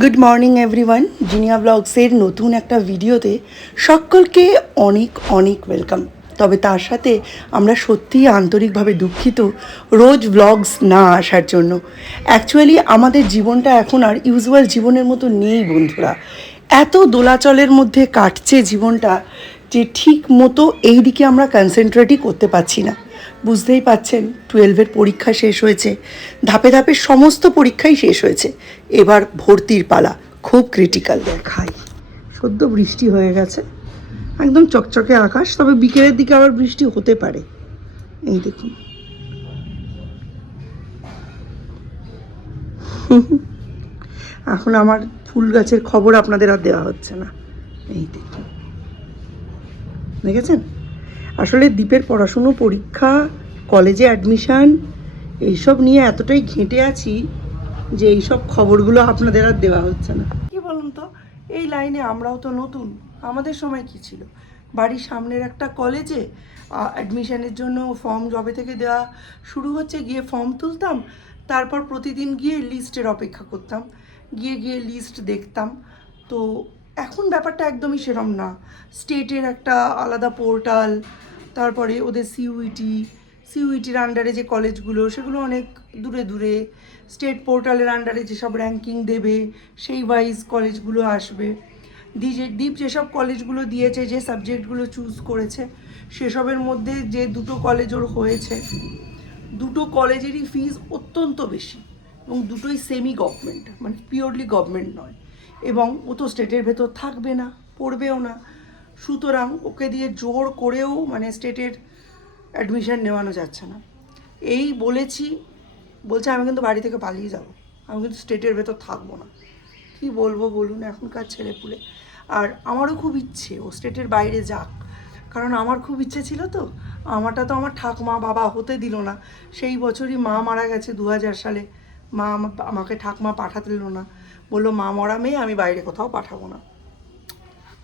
Good morning everyone, Jinia ব্লগসের নতুন একটা ভিডিওতে সকলকে অনেক অনেক ওয়েলকাম। তবে তার সাথে আমরা সত্যিই আন্তরিকভাবে দুঃখিত রোজ ব্লগস না আসার জন্য। অ্যাকচুয়ালি আমাদের জীবনটা এখন আর ইউজুয়াল জীবনের মতো নেই বন্ধুরা। এত দোলাচলের মধ্যে কাটছে জীবনটা যে ঠিক মতো এই দিকে আমরা কনসেন্ট্রেটই করতে পারছি না। বুঝতেই পাচ্ছেন, 12-এর পরীক্ষা শেষ হয়েছে, ধাপে ধাপে সমস্ত পরীক্ষাই শেষ হয়েছে। এবার ভর্তির পালা, খুব ক্রিটিক্যাল। দেখাই, সদ্য বৃষ্টি হয়ে গেছে, একদম চকচকে আকাশ, তবে বিকেলের দিকে আবার বৃষ্টি হতে পারে। এই দেখুন, এখন আমার ফুল গাছের খবর আপনাদের আর দেওয়া হচ্ছে না। এই দেখুন, দেখেছেন? আসলে দ্বীপের পড়াশুনো, পরীক্ষা, কলেজে অ্যাডমিশান, এইসব নিয়ে এতটাই ঘেঁটে আছি যে এইসব খবরগুলো আপনাদের আর দেওয়া হচ্ছে না। কি বলুন তো, এই লাইনে আমরাও তো নতুন। আমাদের সময় কি ছিল, বাড়ির সামনের একটা কলেজে অ্যাডমিশানের জন্য ফর্ম জবে থেকে দেওয়া শুরু হচ্ছে, গিয়ে ফর্ম তুলতাম, তারপর প্রতিদিন গিয়ে লিস্টের অপেক্ষা করতাম, গিয়ে গিয়ে লিস্ট দেখতাম। তো এখন ব্যাপারটা একদমই সেরম না। স্টেটের একটা আলাদা পোর্টাল, তারপরে ওদের সিইউইটির আন্ডারে যে কলেজগুলো, সেগুলো অনেক দূরে দূরে। স্টেট পোর্টালের আন্ডারে যেসব র্যাঙ্কিং দেবে সেই ওয়াইজ কলেজগুলো আসবে। দ্বীপ যেসব কলেজগুলো দিয়েছে, যে সাবজেক্টগুলো চুজ করেছে, সেসবের মধ্যে যে দুটো কলেজ ওর হয়েছে, দুটো কলেজেরই ফিজ অত্যন্ত বেশি, এবং দুটোই সেমি গভর্নমেন্ট, মানে পিওরলি গভর্নমেন্ট নয়। এবং ও তো স্টেটের ভেতর থাকবে না, পড়বেও না, সুতরাং ওকে দিয়ে জোর করেও মানে স্টেটের অ্যাডমিশন নেওয়ানো যাচ্ছে না। এই বলেছি, বলছে আমি কিন্তু বাড়ি থেকে পালিয়ে যাব, আমি কিন্তু স্টেটের ভেতর থাকবো না। কি বলবো বলুন এখনকার ছেলেপুলে। আর আমারও খুব ইচ্ছে ও স্টেটের বাইরে যাক, কারণ আমার খুব ইচ্ছে ছিল। তো আমারটা তো আমার ঠাকমা বাবা হতে দিল না। সেই বছরই মা মারা গেছে 2000 সালে। মা আমাকে ঠাকমা পাঠাতে দিল না, বললো মা মরা মেয়ে, আমি বাইরে কোথাও পাঠাবো না।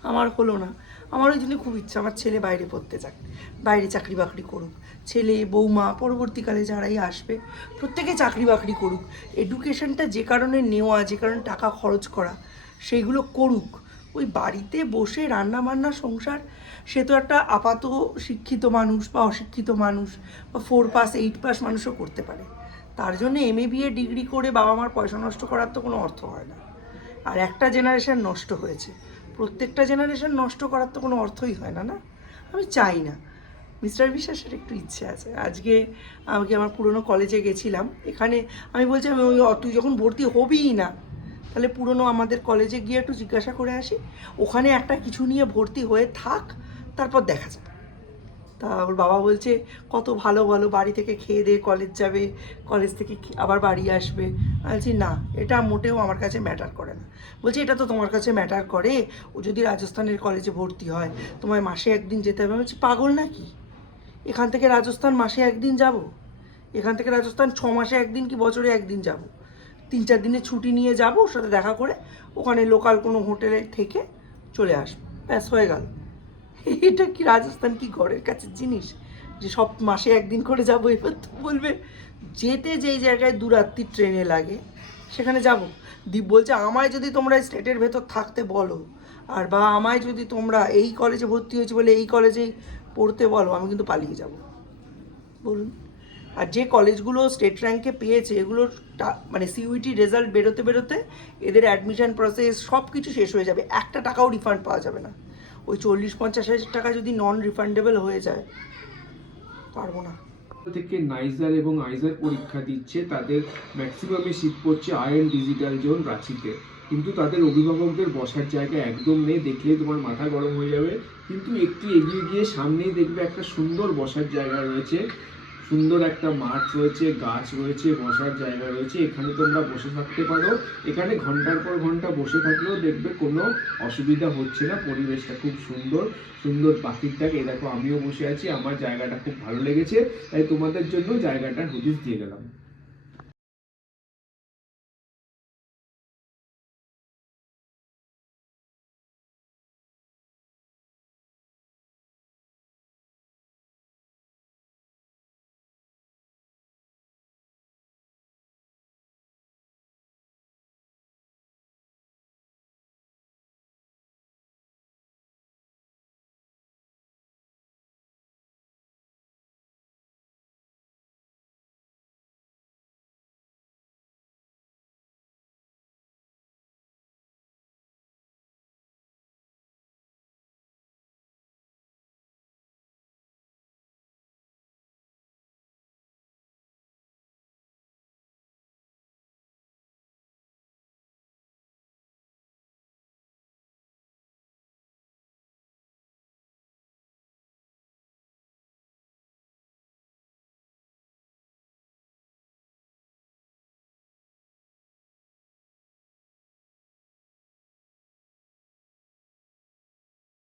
আমার হলো না। আমার ওই জন্য খুব ইচ্ছা আমার ছেলে বাইরে পড়তে যাক, বাইরে চাকরি বাকরি করুক। ছেলে বৌমা পরবর্তীকালে যারাই আসবে প্রত্যেকে চাকরি বাকরি করুক। এডুকেশনটা যে কারণে নেওয়া, যে কারণে টাকা খরচ করা, সেইগুলো করুক। ওই বাড়িতে বসে রান্না বান্না সংসার, সে তো একটা আপাত শিক্ষিত মানুষ বা অশিক্ষিত মানুষ বা 4 পাস 8 পাস মানুষও করতে পারে। তার জন্য এমএ বিএ ডিগ্রি করে বাবা মার পয়সা নষ্ট করার তো কোনো অর্থ হয় না। আর একটা জেনারেশন নষ্ট হয়েছে, প্রত্যেকটা জেনারেশন নষ্ট করার তো কোনো অর্থই হয় না। না, আমি চাই না। মিস্টার বিশ্বাসের একটু ইচ্ছে আছে। আজকে আমি আমার পুরনো কলেজে গেছিলাম, এখানে আমি বলছি আমি ওই তুই যখন ভর্তি হবিই না, তাহলে পুরনো আমাদের কলেজে গিয়ে একটু জিজ্ঞাসা করে আসি, ওখানে একটা কিছু নিয়ে ভর্তি হয়ে থাক, তারপর দেখা যাবে। তা ওর বাবা বলছে কত ভালো ভালো, বাড়ি থেকে খেয়ে দিয়ে কলেজ যাবে, কলেজ থেকে আবার বাড়ি আসবে। আমি বলছি না, এটা মোটেও আমার কাছে ম্যাটার করে না। বলছে এটা তো তোমার কাছে ম্যাটার করে, ও যদি রাজস্থানের কলেজে ভর্তি হয় তোমায় মাসে একদিন যেতে হবে। আমি বলছি পাগল নাকি, এখান থেকে রাজস্থান মাসে একদিন যাব? এখান থেকে রাজস্থান 6 মাসে একদিন কি বছরে একদিন যাব? 3-4 দিনের ছুটি নিয়ে যাব, ওর সাথে দেখা করে ওখানে লোকাল কোনো হোটেলে থেকে চলে আসবো, ব্যাস হয়ে গেল। এটা কি রাজস্থান কি ঘরের কাছের জিনিস যে সব মাসে একদিন করে যাব? এবার তো বলবে যেতে যেই জায়গায় দূরাত্মি ট্রেনে লাগে সেখানে যাব। দীপ বলছে আমায় যদি তোমরা স্টেটের ভেতর থাকতে বলো, আর বা আমায় যদি তোমরা এই কলেজে ভর্তি হয়েছে বলে এই কলেজেই পড়তে বলো, আমি কিন্তু পালিয়ে যাব। বলুন। আর যে কলেজগুলো স্টেট র্যাঙ্কে পেয়েছে, এগুলোর মানে সিইউটি রেজাল্ট বেরোতে বেরোতে এদের অ্যাডমিশন প্রসেস সব কিছু শেষ হয়ে যাবে, একটা টাকাও রিফান্ড পাওয়া যাবে না। ওই 40-50 হাজার টাকা যদি নন রিফান্ডেবল হয়ে যায়, পারবো না। থেকে নাইজার এবং আইজার পরীক্ষা দিচ্ছে, তাদের ম্যাক্সিমামে সিট পড়ছে আইএন ডিজিটাল জোন রাঁচিতে। কিন্তু তাদের অভিভাবকদের বসার জায়গা একদম নেই, দেখলেই তোমার মাথা গরম হয়ে যাবে। কিন্তু একটু এগিয়ে গিয়ে সামনেই দেখবে একটা সুন্দর বসার জায়গা রয়েছে, সুন্দর একটা মাঠ রয়েছে, গাছ রয়েছে, বসার জায়গা রয়েছে, এখানে তোমরা বসে থাকতে পারো। এখানে ঘন্টার পর ঘন্টা বসে থাকলেও দেখবে কোনো অসুবিধা হচ্ছে না, পরিবেশটা খুব সুন্দর, সুন্দর পাখির ডাক। এই দেখো আমিও বসে আছি, আমার জায়গাটা খুব ভালো লেগেছে, তাই তোমাদের জন্য জায়গাটার হদিশ দিয়ে গেলাম।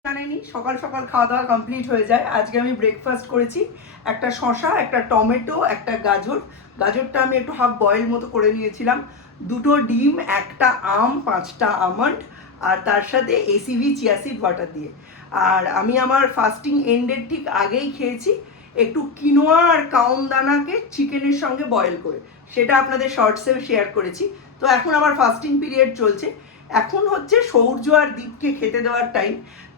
জানেনই সকাল সকাল খাওয়া দাওয়া কমপ্লিট হয়ে যায়। আজকে আমি ব্রেকফাস্ট করেছি, একটা শসা, একটা টমেটো, একটা গাজর। গাজরটা আমি একটু হাফ বয়েল মতো করে নিয়েছিলাম, দুটো ডিম, একটা আম, 5টা আমন্ড, আর তার সাথে এসিভি চিয়াসিড ওয়াটার দিয়ে। আর আমি আমার ফাস্টিং এন্ডের ঠিক আগেই খেয়েছি একটু কিনোয়া আর কাউন দানাকে চিকেনের সঙ্গে বয়েল করে, সেটা আপনাদের শর্টসে শেয়ার করেছি। তো এখন আমার ফাস্টিং পিরিয়ড চলছে। এখন হচ্ছে সৌর্য আর দীপকে খেতে দেওয়ার টাইম।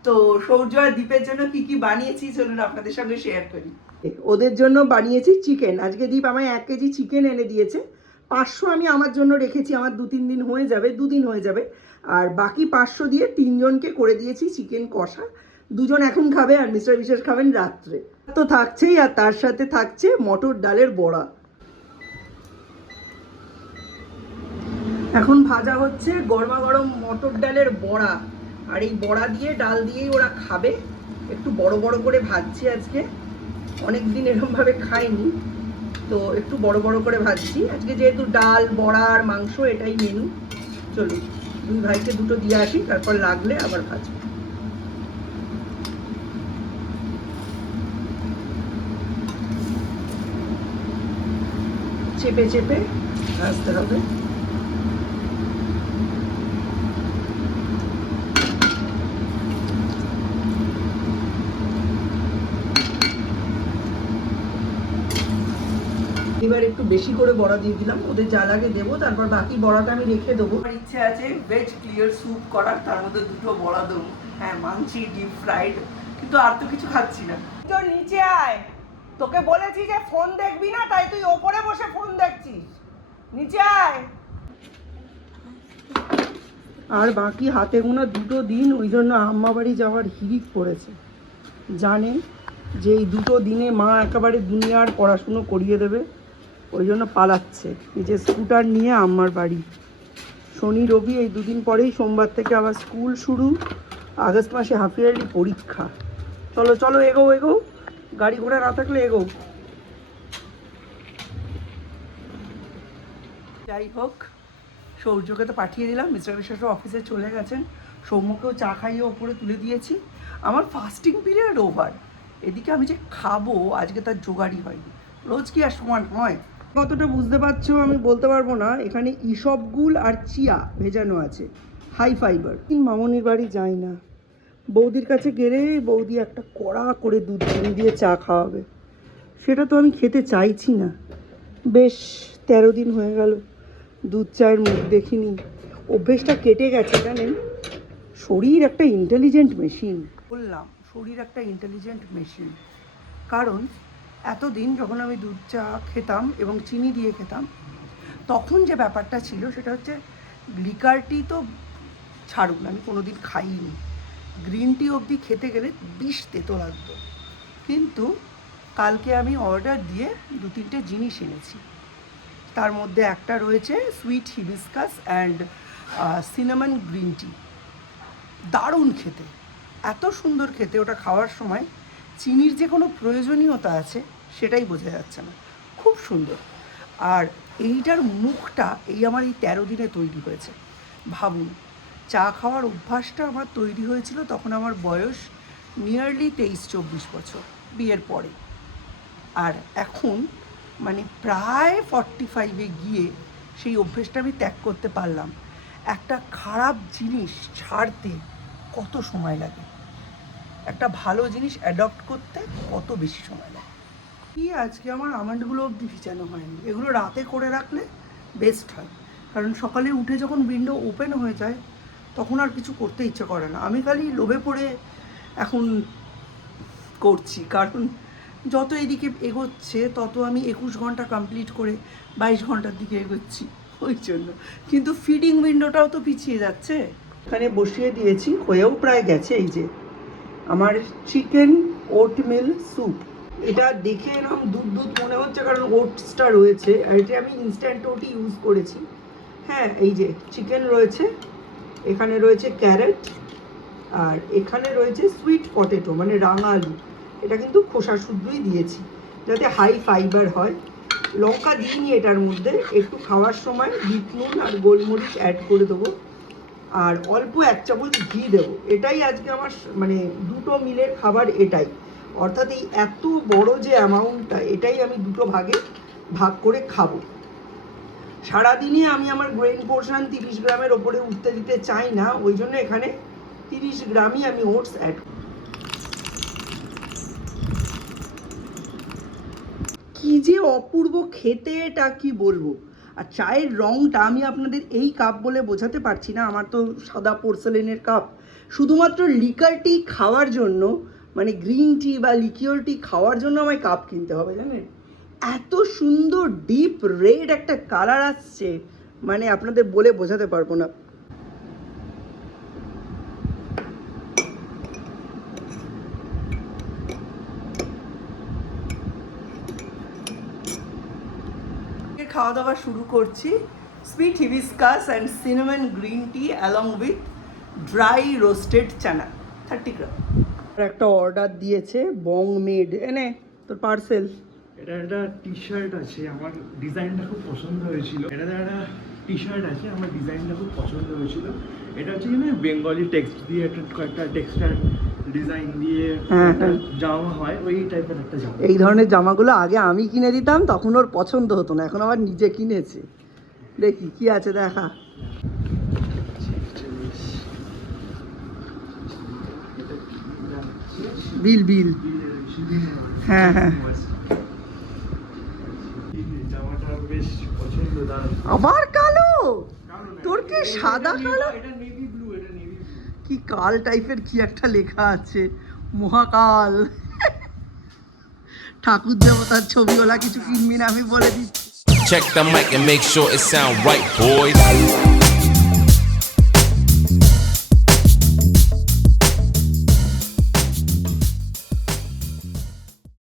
তো সৌর্য আর দীপের জন্য কি কি বানিয়েছি চলুন আপনাদের সঙ্গে শেয়ার করি। ওদের জন্য বানিয়েছি চিকেন। আজকে দীপ আমায় 1 কেজি চিকেন এনে দিয়েছে। 500 আমি আমার জন্য রেখেছি, আমার 2-3 দিন হয়ে যাবে, 2 দিন হয়ে যাবে। আর বাকি 500 দিয়ে 3 জনকে করে দিয়েছি চিকেন কষা। 2 জন এখন খাবে আর মিস্টার বিশেষ খাবেন রাত্রে। তো থাকছেই, আর তার সাথে থাকছে মটর ডালের বড়া। এখন ভাজা হচ্ছে গরমা গরম মটর ডালের বড়া, আর এই বড়া দিয়ে ডাল দিয়েই ওরা খাবে। একটু বড় বড় করে ভাজছি আজকে, অনেক দিন এরকমভাবে খাইনি, তো একটু বড় বড় করে ভাজছি আজকে, যেহেতু ডাল বড়া আর মাংস এটাই মেনু। চলুন 2 ভাইকে দুটো দিয়ে আসি, তারপর লাগলে আবার ভাজবো। চেপে চেপে ভাজতে হবে। এবার একটু বেশি করে বড়া দিয়ে দিলাম, ওদের যা লাগে দেবো, তারপর বাকি বড়াটা আমি রেখে দেবো। আমার ইচ্ছে আছে ভেজ ক্লিয়ার স্যুপ করার, তার মধ্যে 2টো বড়া দেবো। হ্যাঁ মানছি ডিপ ফ্রাইড, কিন্তু আর তো কিছু খাচ্ছি না। তো নিচে আয়, তোকে বলেছি যে ফোন দেখবি না, তাই তুই ওপরে বসে ফোন দেখছিস। নিচে আয়। আর বাকি হাতে গোনা 2টো দিন, ওই জন্য আম্মা বাড়ি যাওয়ার হিড়িক পড়েছে। জানে যে এই 2টো দিনে মা একেবারে দুনিয়ার পড়াশুনো করিয়ে দেবে, ওই জন্য পালাচ্ছে নিজের স্কুটার নিয়ে আম্মার বাড়ি। শনি রবি এই 2 দিন পরেই সোমবার থেকে আবার স্কুল শুরু, আগস্ট মাসে হাফ ইয়ারলি পরীক্ষা। চলো চলো এগো এগো, গাড়ি ঘোড়া না থাকলে এগো। যাই হোক, সৌর্যকে তো পাঠিয়ে দিলাম, মিস্টার বিশ্বাসও অফিসে চলে গেছেন, সৌম্যকেও চা খাইয়ে ওপরে তুলে দিয়েছি। আমার ফাস্টিং পিরিয়ড ওভার, এদিকে আমি যে খাবো আজকে তার জোগাড়ই হয়নি। রোজ কি আর সমান হয়? কতটা বুঝতে পারছো আমি বলতে পারবো না। এখানে ইসবগুল আর চিয়া ভেজানো আছে, হাই ফাইবার। মামনির বাড়ি যাই না, বৌদির কাছে গেলে বৌদি একটা কড়া করে দুধ চিনি দিয়ে চা খাওয়াবে, সেটা তো আমি খেতে চাইছি না। বেশ 13 দিন হয়ে গেল দুধ চায়ের মুখ দেখিনি, অভ্যেসটা কেটে গেছে জানেন। শরীর একটা ইন্টেলিজেন্ট মেশিন, বললাম শরীর একটা ইন্টেলিজেন্ট মেশিন। কারণ এতদিন যখন আমি দুধ চা খেতাম এবং চিনি দিয়ে খেতাম, তখন যে ব্যাপারটা ছিল সেটা হচ্ছে লিকার টি তো ছাড়ুন, আমি কোনো দিন খাইনি। গ্রিন টি অবধি খেতে গেলে বিষ তেতো লাগতো। কিন্তু কালকে আমি অর্ডার দিয়ে 2-3টে জিনিস এনেছি, তার মধ্যে একটা রয়েছে sweet hibiscus and cinnamon green টি। দারুণ খেতে, এত সুন্দর খেতে, ওটা খাওয়ার সময় চিনির যে কোনো প্রয়োজনীয়তা আছে সেটাই বোঝা যাচ্ছে না, খুব সুন্দর। আর এইটার মুখটা এই আমার এই 13 দিনে তৈরি হয়েছে। ভাবুন, চা খাওয়ার অভ্যাসটা আমার তৈরি হয়েছিল তখন আমার বয়স নিয়ারলি 23-24 বছর, বিয়ের পরে। আর এখন মানে প্রায় 45-এ গিয়ে সেই অভ্যেসটা আমি ত্যাগ করতে পারলাম। একটা খারাপ জিনিস ছাড়তে কত সময় লাগে, একটা ভালো জিনিস অ্যাডপ্ট করতে কত বেশি সময় লাগে। কি আজকে আমার আমন্ডগুলো অবধি ভিজানো হয়নি, এগুলো রাতে করে রাখলে বেস্ট হয়। কারণ সকালে উঠে যখন উইন্ডো ওপেন হয়ে যায় তখন আর কিছু করতে ইচ্ছে করে না। আমি খালি লোভে পড়ে এখন করছি, কারণ যত এদিকে এগোচ্ছে তত আমি 21 ঘন্টা কমপ্লিট করে 22 ঘন্টার দিকে এগোচ্ছি, ওই জন্য। কিন্তু ফিডিং উইন্ডোটাও তো পিছিয়ে যাচ্ছে। এখানে বসিয়ে দিয়েছি, হয়েও প্রায় গেছে। এই যে আমার চিকেন ওটমিল স্যুপ, এটা দেখে এরকম দুধ দুধ মনে হচ্ছে কারণ ওটসটা রয়েছে, আর এটা আমি ইনস্ট্যান্ট ওটই ইউজ করেছি। হ্যাঁ, এই যে চিকেন রয়েছে, এখানে রয়েছে ক্যারেট, আর এখানে রয়েছে সুইট পটেটো মানে রাঙা আলু, এটা কিন্তু খোসা শুদ্ধই দিয়েছি যাতে হাই ফাইবার হয়। লঙ্কা দিইনি এটার মধ্যে, একটু খাওয়ার সময় বিট নুন আর গোলমরিচ অ্যাড করে দেবো। আর অল্প 1 চামচ ঘি দেবো। এটাই আজকে আমার মানে 2টো মিলের খাবার এটাই, অর্থাৎ এই এত বড় যে অ্যামাউন্টটা এটাই আমি 2টো ভাগে ভাগ করে খাবো। সারাদিনে আমি আমার গ্রেইন পোর্শন 30 গ্রামের ওপরে উঠতে দিতে চাই না, ওই জন্য এখানে 30 গ্রামই আমি ওটস অ্যাড। কি যে অপূর্ব খেতে, এটা কি বলবো। আর চায়ের রঙটা আমি আপনাদের এই কাপ বলে বোঝাতে পারছি না, আমার তো সাদা পোর্সেলেনের কাপ। শুধুমাত্র লিকার টি খাওয়ার জন্য, মানে গ্রিন টি বা লিকিওর টি খাওয়ার জন্য আমায় কাপ কিনতে হবে, জানেন। এত সুন্দর ডিপ রেড একটা কালার আসছে, মানে আপনাদের বলে বোঝাতে পারবো না। খাওয়া দাওয়া শুরু করছি। Sweet hibiscus and cinnamon green tea along with dry roasted chana, 30 গ্রাম। একটা অর্ডার দিয়েছে বং মেড, এনে তোর পার্সেল। এটা একটা টি শার্ট আছে, আমার ডিজাইনটা খুব পছন্দ হয়েছিল। এটাতে একটা টি শার্ট আছে, আমার ডিজাইনটা খুব পছন্দ হয়েছিল। এটা হচ্ছে কিনা বেঙ্গলি টেক্সট দিয়ে একটা টেক্সটাইল ডিজাইন দিয়ে জামা হয়, ওই টাইপের একটা জামা। এই ধরনের জামাগুলো আগে আমি কিনে দিতাম, তখন ওর পছন্দ হতো না, এখন আবার নিজে কিনেছে। দেখি কি আছে, দেখা। বিল বিল, হ্যাঁ হ্যাঁ, জামাটা বেশ পছন্দ। আবার কালো, তোর কি সাদা কালো? এটা নেভি ব্লু, এটা নেভি ব্লু। কি কাল টাইপের কি একটা লেখা আছে, মহাকাল। ঠাকুর দেবতার ছবিওয়ালা কিছু কিনবি না, আমি বলে দিচ্ছি। Check the mic and make sure it sound right, boys.